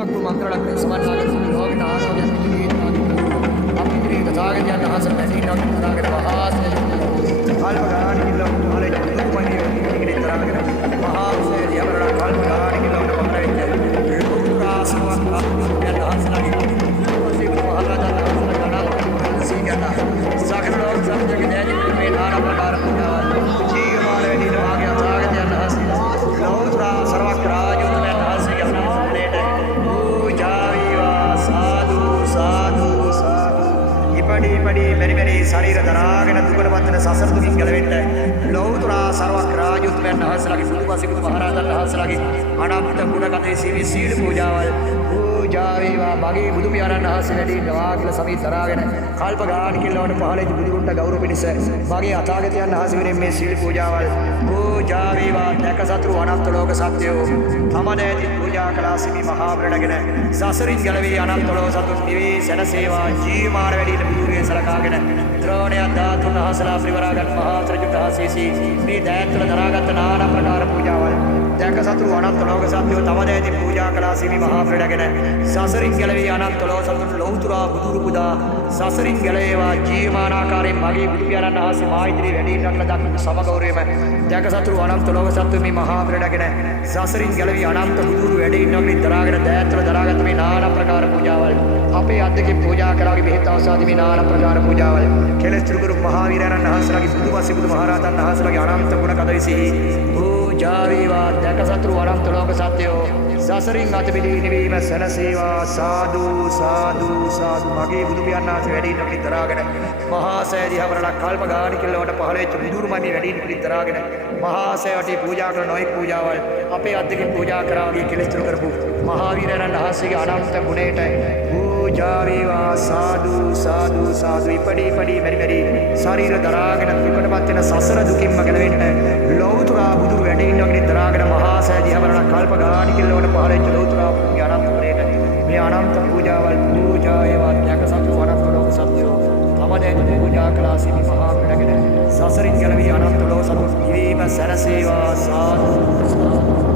සක්‍ර මන්ත්‍රණක් සමන්නාගත ලෝකන ආරෝග්‍යයන් පිළිගන්න අපිට තථාගතයන් වහන්සේ පැසීනක් තරගෙන මහාසේ කල්පගාන කිල්ලෝ ආලේ දුක්මනිය ඉගෙන තරගෙන මහාසේ යවරණ කල්පගාන කිල්ලෝ පොරෙච්ච ලෝකරාසවත් යන වහන්සේලාගේ සිවිත මහරජාණන් වහන්සේලා සීගත සකල ලෝක සත්‍යයේ දැනීම මේ නාන ප්‍රකාර ජීවමාන වෙදී වාගේ තථාගතයන් වහන්සේ ලෝකරා සර්වක් රාජුතුමයන් වහන්සේගේ සම්මානයට පඩි මෙරි මෙරි ශරීර දරාගෙන දුකට වත්තන සසර දුකින් ගැලවෙන්න ලෞතර සර්වක් රාජුත්මයන් වහන්සේලාගේ සුදුපසිකුත් මහරහතන් වහන්සේලාගේ අනන්ත ගුණ කතේ සීවි සීල පූජාවල් පූජා වේවා මගේ බුදු පියාණන් වහන්සේ වැඩි නවා කියලා සමීත දරාගෙන කල්ප ගාන කිල්ලවට පහළේ බුදුරුන්ට ගෞරව පිණිස මගේ අතාගතයන් වහන්සේ වෙනින් මේ සීල පූජාවල් පූජා වේවා දැක සතුරු අනන්ත ලෝක සත්‍යෝ තමදෑති පූජා කළා සිමි මහා ප්‍රණගෙන සසරින් ගැලවී අනන්ත ලෝක සතුන් නිවී සැනසේවා ජීවමාන වැඩි බුදුරේ සලකාගෙන ත්‍රෝණයක් ධාතුන් වහන්සේලා ප්‍රිවරාගත් මහා ත්‍රිජුටාසීසී මේ දෑත්වල දරාගත් නානා ප්‍රකාර පූජාවල් දැක සතුරු අනන්ත ලෝක සත්‍යෝ තමදෑති පූජා කළා සිමි මහා ප්‍රණගෙන සසරින් ගැලවී අනන්ත ලෝක සතුන් ලෞතුරා බුදුරු පුදා සසරින් ගැලවේවා ජීවමාන ආකාරයෙන් මගේ බුදු පියාණන් වහන්සේ මා ඉදිරියේ වැඩි ඉන්නක් දක්වන සමගෞරවයම දැක සතුරු අනන්ත ලෝක සත්‍යෝ මේ මහා ප්‍රණගෙන සසරින් ගැලවී අනන්ත බුදුරු වැඩි ඉන්නක් දරාගෙන දෑත්වල දරාගත් මේ නානා ප්‍රකාර පූජාවල් අපේ අද්දකින් පූජා කරාගේ බෙහෙත් අවසාදී මේ නානා ප්‍රකාර පූජාවල් කෙලෙස් තුරුගුරු මහා වීරයන් වහන්සේලාගේ බුදුවසේ බුදු මහරහතන් වහන්සේලාගේ අනන්ත ගුණ කදවිසි පූජා වේවා දැක සතුරු අනන්ත ලෝක සත්‍යෝ සසරින් අත පිළි නිවීම සැනසේවා සාදු සාදු සාදු මගේ බුදු පියාණන් වහන්සේ වැඩි ඉන්නක දරාගෙන මහා සෑදී හවරණ කල්ප ගාන කිල්ලවට පහළෙච්ච බුදුරුමනි වැඩි ඉන්නක දරාගෙන මහා සෑවටි පූජා කරන නොයෙක් පූජාවල් අපේ අද්දකින් පූජා කරාගේ කෙලෙස් තුරු කරපු මහා වීරයන් වහන්සේගේ අනන්ත ගුණයට පූජා වේවා සාදු සාදු සාදු ඉපඩි මෙරි මෙරි ශරීර දරාගෙන දුකටපත් වෙන සසර දුකින්ම ගැලවෙන්න ලෞතර බුදු වැඩ ඉන්නවගේ දරාගෙන මහා සෑදී හවරණ කල්ප ගාන කිල්ලවට පහළෙච්ච ලෞතර බුදුගේ අනන්ත ගුණයට මේ අනන්ත පූජාවල් පූජා වේවා ත්‍යාග සතු අනන්ත ලෝක සත්‍යෝ තමදැයි පූජා කළා සිමි මහා ප්‍රණගෙන සසරින් ගැලවී අනන්ත ලෝක සතු නිවීම සැනසේවා සාදු